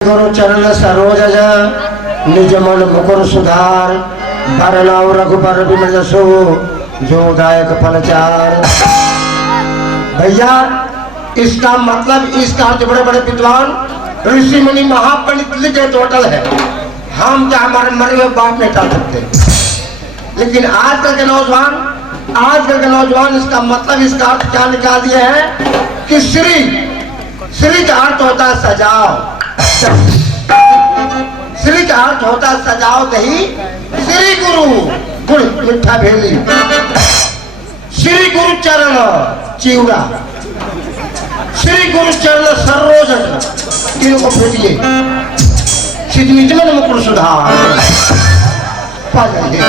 गुरु चरण सरोज निज मन मुकुर सुधार भरनाउ रघुबर बिमल जसो जो दायक फलचार। भैया इसका मतलब इसका अर्थ बड़े बड़े विद्वान ऋषि मुनि महापंडित लिखे टोटल है। हम क्या हमारे मरे हुए बात नहीं टाल सकते, लेकिन आजकल के नौजवान इसका मतलब इसका अर्थ क्या निकाल दिए हैं कि श्री का अर्थ होता है सजाओ, श्री का अर्थ होता है सजाओ दही श्री गुरु गुड़ मिठा भेली, श्री गुरु चरण चिवड़ा, श्री गुरु चरण सरोज तीनों को भेजिए मुकुर सुधार पा जाइए।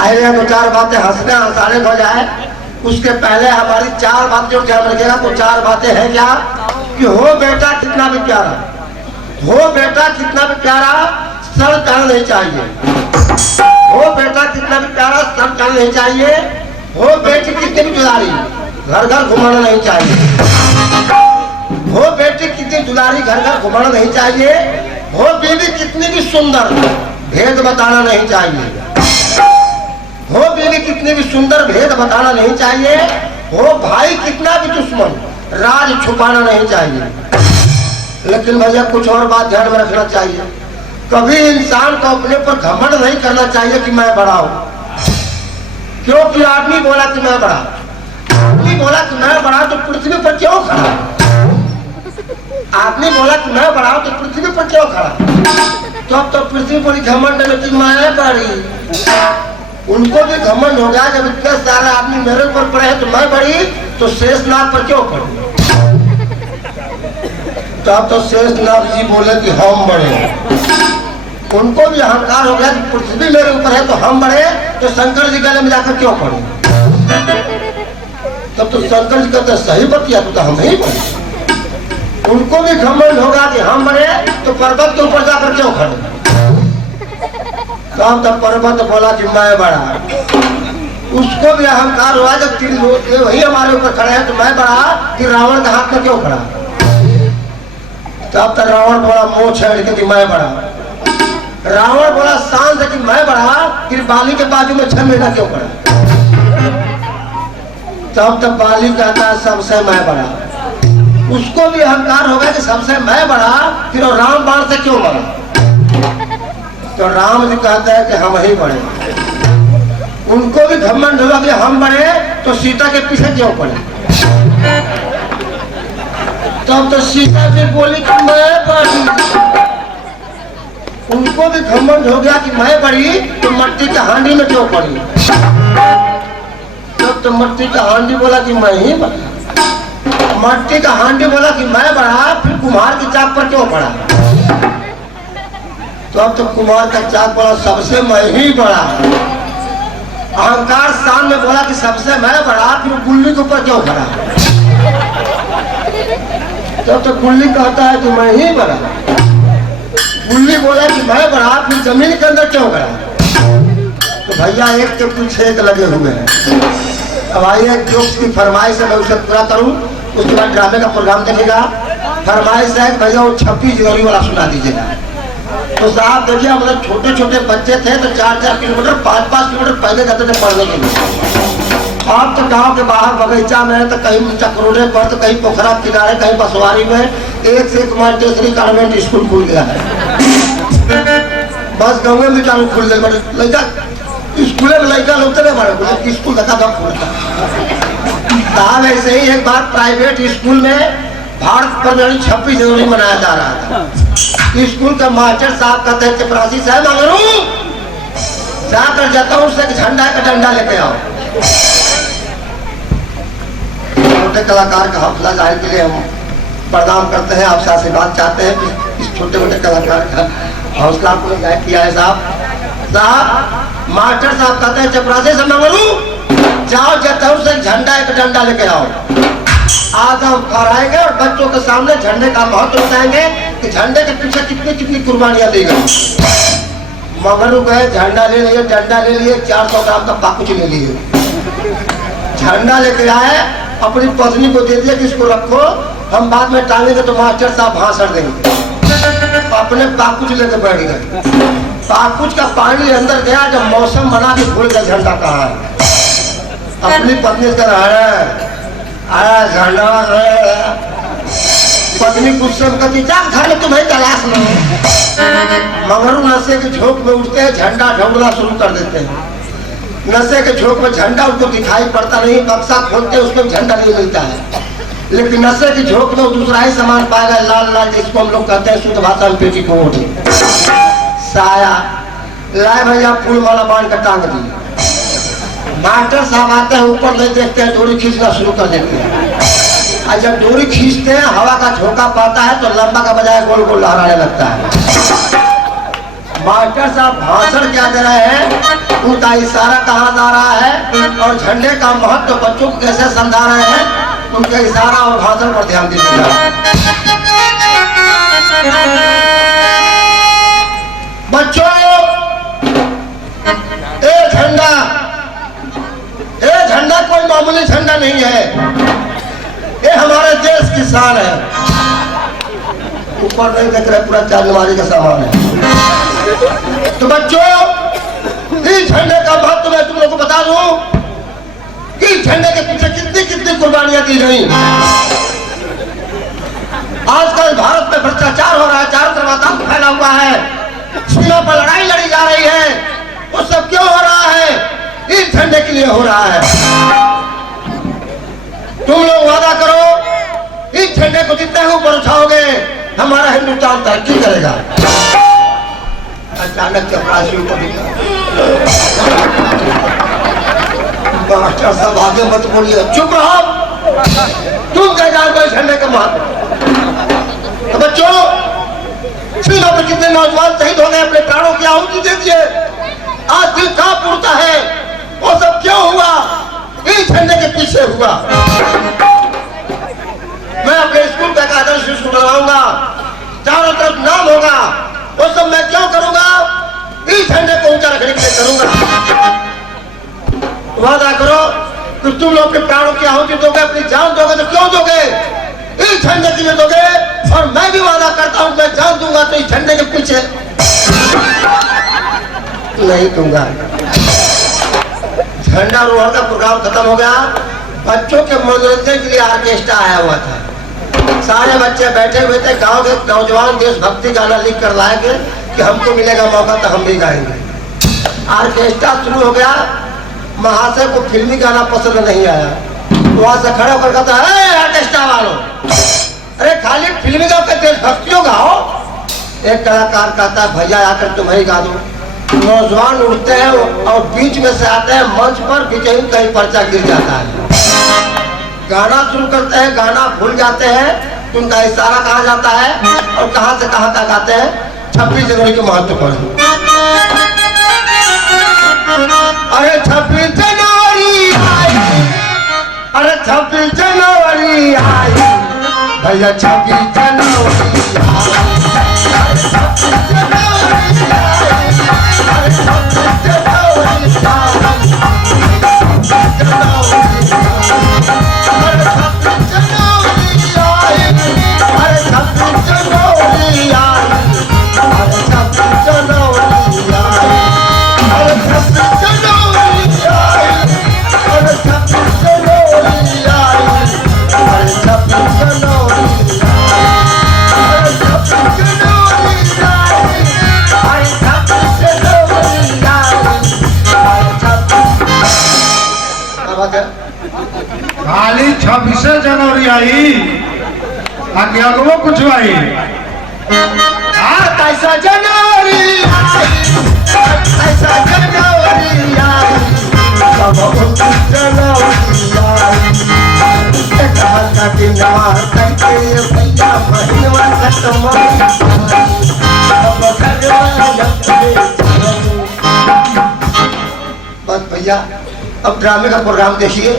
आए दो चार बातें हंसने हंसाने हो जाए, उसके पहले हमारी चार बातें जो ध्यान रखिएगा। तो चार बातें हैं क्या कि हो बेटा कितना भी प्यारा, हो बेटा कितना भी प्यारा सर करना नहीं चाहिए, हो बेटा कितना भी प्यारा सर करना नहीं चाहिए, हो बेटी कितनी भी दुलारी घर घर घुमाना नहीं चाहिए, हो बेटी कितनी दुलारी घर घर घुमाना नहीं चाहिए, हो बीवी कितनी भी सुंदर भेद बताना नहीं चाहिए, हो बीवी कितनी भी सुंदर भेद बताना नहीं चाहिए, हो भाई कितना भी दुश्मन राज छुपाना नहीं चाहिए। लेकिन भैया कुछ और बात ध्यान में रखना चाहिए, कभी इंसान को अपने पर घमंड नहीं करना चाहिए कि मैं बड़ा हूं। क्योंकि आदमी बोला कि मैं बड़ा, आदमी बोला कि मैं बड़ा तो पृथ्वी पर क्यों खड़ा, आदमी बोला कि मैं बड़ा तो पृथ्वी पर क्यों खड़ा। तो अब तो पृथ्वी पर घमंड में कि मैं बड़ी, उनको भी घमंड हो गया जब इतने सारे आदमी मेरे ऊपर पड़े हैं तो मैं बड़ी, तो शेषनाग पर क्यों पड़ी। तब तो शेषनाग जी बोले कि हम बड़े, उनको भी अहंकार हो गया कि पृथ्वी मेरे ऊपर है तो हम बड़े, तो शंकर जी गले में जाकर क्यों पड़े। तब तो शंकर जी कहते सही बतिया तो हम ही बड़े, उनको भी घमंड होगा कि हम बड़े, तो पर्वत के ऊपर जाकर क्यों खड़े। तब तक पर्वत बोला कि मैं बड़ा, उसको भी अहंकार हुआ जब तीन लोग वही हमारे ऊपर खड़े हैं तो मैं बड़ा, कि रावण के हाथ में क्यों खड़ा। तब तक रावण बोला मुंह छेड़ के कि मैं बड़ा, रावण बोला शान से कि मैं बड़ा, फिर बाली के बाजू में 6 महीना क्यों पड़ा। तब तक बाली कहता है सबसे मैं बड़ा, उसको भी अहंकार हो गया कि सबसे मैं बड़ा, फिर राम बाण से क्यों बड़ा। तो राम जी कहते हैं कि हम ही बड़े, उनको भी घमंड हुआ कि हम बड़े, तो सीता के पीछे क्यों पड़े। तब तो सीता जी बोली कि मैं बड़ी, उनको भी घमंड हो गया कि मैं बड़ी, तो मट्टी के हांडी में क्यों पड़ी। तब तो मट्टी का हांडी बोला कि मैं ही बड़ा, मट्टी का हांडी बोला कि मैं बड़ा, फिर कुम्हार की चाक पर क्यों पड़ा। तो अब तो कुम्हार का चाक बोला सबसे मैं ही बड़ा, अहंकार शान में बोला कि सबसे मैं बड़ा, फिर गुल्ली के ऊपर क्यों खड़ा। तो गुल्ली कहता है कि मैं ही बड़ा, गुल्ली बोला कि मैं बड़ा, फिर जमीन के अंदर क्यों गया। तो भैया एक के पीछे एक लगे हुए हैं। अब आइए जोक्स की फरमाइश है, मैं उसे पूरा करूं, उसके बाद ड्रामे का प्रोग्राम देखेगा। फरमाइश है भैया वो 26 जनवरी वाला सुना दीजिएगा। तो साहब देखिए हम लोग छोटे छोटे बच्चे थे तो 4-4 किलोमीटर 5-5 किलोमीटर पहले जाते थे पढ़ने के लिए। अब तो गांव के बाहर बगीचा में, तो कहीं चक्रोडे पर, तो कहीं पोखरा किनारे, कहीं बसवारी में एक से एक मॉन्टेसरी कॉन्वेंट स्कूल खुल गया है। बस गाँव में चालू खुल गए लड़का स्कूल में लड़का लोग तो बड़े स्कूल धक्का धक खुलता। साहब ऐसे ही एक बार प्राइवेट स्कूल में भारत पर 26 जनवरी मनाया जा रहा था। स्कूल का मास्टर साहब कहते हैं चपरासी साहब मगरू जाकर जाता हूँ उससे झंडा का डंडा लेके आओ। छोटे कलाकार का हौसला जाहिर के लिए हम प्रणाम करते हैं, आपसे आशीर्वाद चाहते हैं कि इस छोटे मोटे कलाकार का हौसला आपको जाहिर किया है। साहब मास्टर साहब कहते हैं चपरासी से मगरू जाओ जतौर से झंडा एक डंडा लेके आओ। आज हम फहराएंगे और बच्चों के सामने झंडे का महत्व बताएंगे कि झंडे के पीछे कितनी कितनी कुर्बानियां दी गई। मगरू गए झंडा ले लिए, डंडा ले लिए, 400 ग्राम का पाकुच ले लिए, झंडा लेके आए, अपनी पत्नी को दे दिया कि इसको रखो, हम बाद में टांगेंगे तो मास्टर साहब भाषण देंगे। अपने पाकुच लेके बैठ गए। पाकुच का पानी अंदर गया, जब मौसम बना के भूल गए झंडा कहाँ है। अपनी पत्नी से आया झंडा पत्नी कुछ से कहती जा घर तुम्हें तलाश नहीं। मगर नशे के झोंक में उठते हैं, झंडा ढूंढना शुरू कर देते हैं। नशे के झोंक में झंडा उनको दिखाई पड़ता नहीं, बक्सा खोलते उसमें झंडा नहीं मिलता है। लेकिन नशे के झोंक में दूसरा ही सामान पाएगा, लाल लाल जिसको हम लोग कहते हैं शुद्ध भाषा में पेटीकोट, साया। लाए भैया फूल माला बांध कर टांग दी। मास्टर साहब आते हैं, ऊपर नहीं देखते हैं, डोरी खींचना शुरू कर देते हैं। और जब डोरी खींचते हैं हवा का झोंका पाता है तो लंबा का बजाय गोल गोल लहराने लगता है। मास्टर साहब भाषण क्या दे रहे हैं, उनका इशारा कहाँ जा रहा है और झंडे का महत्व बच्चों को कैसे समझा रहे हैं, उनका इशारा और भाषण पर ध्यान दीजिएगा। बच्चों ये झंडा कोई मामूली झंडा नहीं है, ये हमारे देश की शान है। ऊपर नहीं देख रहे, पूरा चांदमारी का सामान है। तो बच्चों इस झंडे का महत्व मैं तुम लोग को बता दूं कि झंडे के पीछे कितनी कितनी कुर्बानियां दी गई। आजकल भारत में भ्रष्टाचार हो रहा है, चारों तरफ आतंक फैला हुआ है, सीमा पर लड़ाई लड़ी जा रही है। वो सब क्यों हो रहा है? इस झंडे के लिए हो रहा है। तुम लोग वादा करो, इस झंडे को जितने ऊपर उठाओगे हमारा हिंदुस्तान तरक्की करेगा। अचानक अपराधियों को मास्टर साहब आगे मत बोलिए, चुप रहो। तुम क्या जानते हो झंडे का महत्व? तो बच्चों सीमा पर कितने नौजवान शहीद हो गए, अपने प्राणों की आहुति दे दिए। आज दिल कांप उठता है, वो सब क्यों हुआ? इस झंडे के पीछे हुआ। मैं अपने स्कूल का आदर्श स्कूल बनाऊंगा, चारों तरफ नाम होगा, वो सब मैं क्यों करूंगा? इस झंडे को ऊंचा रखने के लिए करूंगा। वादा करो कि तुम लोग अपने प्राणों की आहुति दोगे, अपनी जान दोगे, तो क्यों दोगे? इस झंडे के लिए दोगे। और मैं भी वादा करता हूं मैं जान दूंगा तो इस झंडे के पीछे नहीं दूंगा। झंडा रोहन का प्रोग्राम खत्म हो गया। बच्चों के मनोरंजन के लिए ऑर्केस्ट्रा आया हुआ था। सारे बच्चे बैठे हुए थे। गांव के नौजवान देशभक्ति गाना लिख कर लाएंगे कि हमको मिलेगा मौका तो हम भी गाएंगे। ऑर्केस्ट्रा शुरू हो गया। महाशय को फिल्मी गाना पसंद नहीं आया, वहां से खड़ा होकर कहता है ऑर्केस्ट्रा वालों, अरे खाली फिल्मी गाओ के देशभक्तियों गाओ। एक कलाकार कहता है भैया आकर तुम ही गा दो। नौजवान उठते हैं और बीच में से आते हैं, मंच पर बीच ही कहीं पर्चा गिर जाता है। गाना शुरू करते हैं, गाना भूल जाते हैं, उनका इशारा कहा जाता है और कहां से कहां तक आते हैं 26 जनवरी के महत्व पर। अरे 26 जनवरी आई, अरे 26 जनवरी आई, भैया 26 जनवरी आई, 26 जनवरी आई, अरे 26 जनवरी आई, 26 जनवरी अरे 26 जनवरी आई, अरे 26 जनवरी आई, अरे 26 जनवरी आई, अरे 26 जनवरी आई, अरे 26 जनवरी आई, अरे 26 जनवरी आई, अरे 26 जनवरी आई, अरे 26 जनवरी आई, खाली 26 जनवरी आई, आगे अगवो कुछ आई। 28 जनवरी आई, 28 जनवरी आई, सब 29 जनवरी आई, एक हल्का दिन करके भैया महीनवा खत्म अब बस भैया। अब ड्रामे का प्रोग्राम देखिए,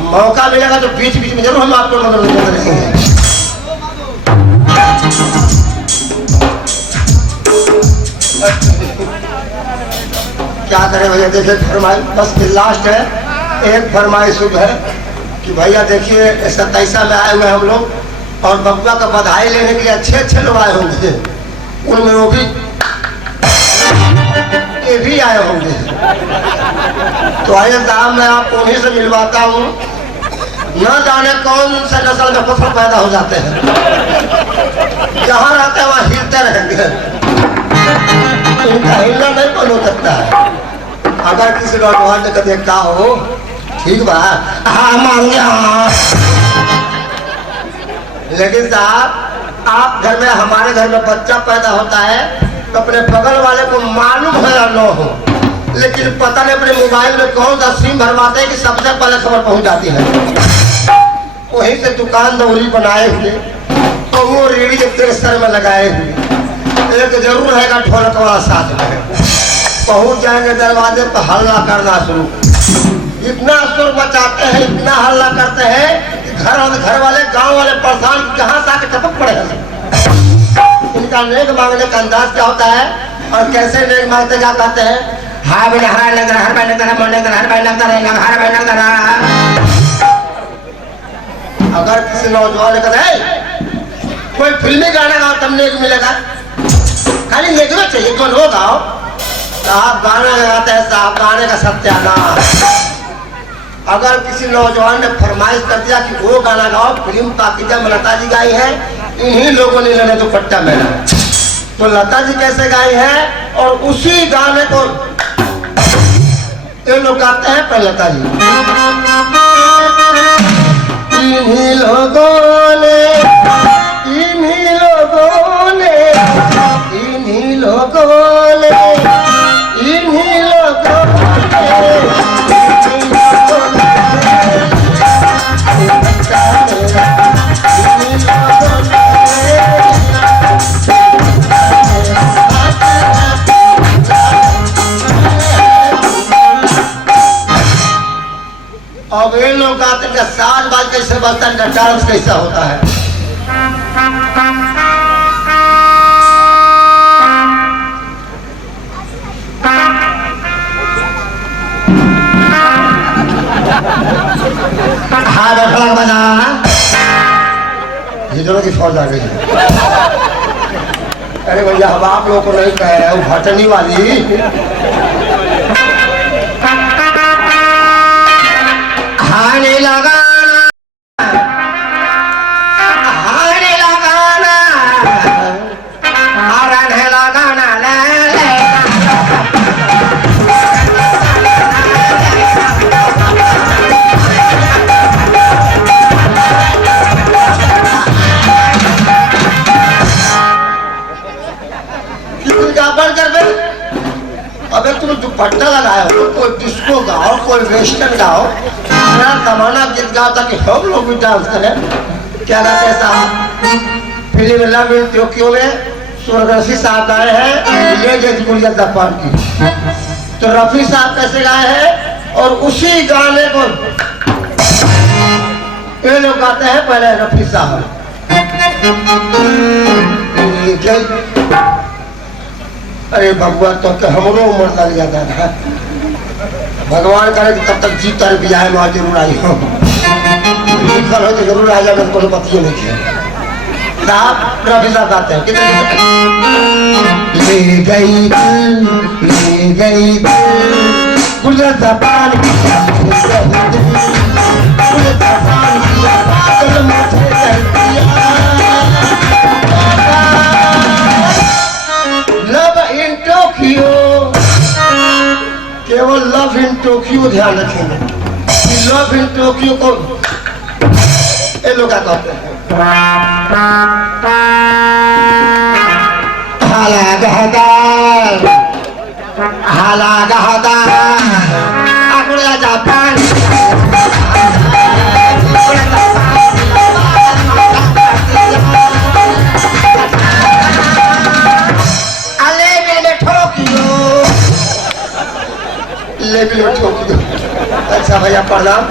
मौका मिलेगा तो बीच बीच में जरूर हम आपको मनोरंजन करेंगे। क्या करें भैया, देखिए फरमाइश बस लास्ट है। एक फरमाइश है कि भैया देखिए 27 में आए हुए हम लोग और बबुआ का बधाई लेने के लिए अच्छे अच्छे लोग आए होंगे, उनमें वो भी ये भी आए होंगे। तो आइए साहब मैं आपको उन्हीं से मिलवाता हूँ, न जाने कौन से नस्ल में फसल पैदा हो जाते हैं, जहाँ रहते हैं वहाँ हिलते रहेंगे, इनका हिलना नहीं बंद हो सकता है। अगर किसी नौजवान ने कभी देखा हो, ठीक बा हाँ मान गया, लेकिन साहब आप घर में, हमारे घर में बच्चा पैदा होता है तो अपने बगल वाले को मालूम है या न हो, लेकिन पता नहीं अपने मोबाइल में कौन सा सिम भरवाते हैं कि सबसे पहले खबर पहुंच जाती है। वहीं से दुकान दौरी बनाए हुए तो वो रेडी के तेरे सर में लगाए हुए एक जरूर रहेगा ढोलक वाला साथ में। पहुंच जाएंगे दरवाजे पर हल्ला करना शुरू, इतना शोर मचाते हैं, इतना हल्ला करते हैं कि घर वाले गांव वाले परेशान कहाँ से आके टपक पड़े हैं। इनका नेक मांगने का अंदाज क्या होता है और कैसे नेक मांगते क्या कहते हैं, हाँ बेटा हर लग रहा, हर भाई लग रहा, मन लग रहा, हर भाई लगता रहेगा, हर भाई लगता रहा। अगर किसी नौजवान कहते हैं कोई फिल्मी गाना गाओ तब नेक मिलेगा, खाली नेक में चाहिए कौन हो गाओ, साहब गाना गाते हैं, साहब गाने का सत्यानाश। अगर किसी नौजवान ने फरमाइश कर दिया कि वो गाना गाओ, फिल्म पाकिजा में लता जी गाई है, इन्हीं लोगों ने लेने तो पट्टा मेरा, तो लता जी कैसे गाई है और उसी गाने को ये लोग गाते हैं पर लता जी। इन्हीं लोगों ने, इन्हीं लोगों ने, इन्हीं लोगों ने, इन्हीं लोगों ने, अब ये लोग गाते हैं साज बाज कैसे बजता है, डांस कैसा होता है। हाँ ढोलक बजा, हिजड़ों की फौज आ गई। अरे भैया हम आप लोगों को नहीं कह रहे हैं, भटनी वाली हाने लगाना, हाने लगाना, हाने लगाना, ले अबे तुम दुपट्टा लगाए हो, कोई डिस्को गाओ, कोई वेस्टर्न गाओ, नया जमाना गीत गाओ ताकि हम लोग भी डांस करें। क्या गाते हैं साहब, फिल्म लव इन टोक्यो में स्वर्गरसी साहब गाए हैं ये जज गुड़िया जापान की, तो रफी साहब कैसे गाए हैं और उसी गाने को ये लोग गाते हैं पहले रफी साहब। अरे भगवान तो हमरो उम्र लग जाता है, भगवान करे कि तब तक जीता भी आए वहाँ जरूर आई हो, लिखल हो तो जरूर आ जाए, कोई पतियों नहीं किया। साहब रफी साहब आते हैं, ले गई गुजर जबान केवल लव इन टोक्यो ध्यान रखेंगे कि लव इन टोक्यो को ये लोग कहते हैं हाला गहदार, हाला गहदार, अगुड़ा जापान, लेकिन अच्छा भैया प्रणाम।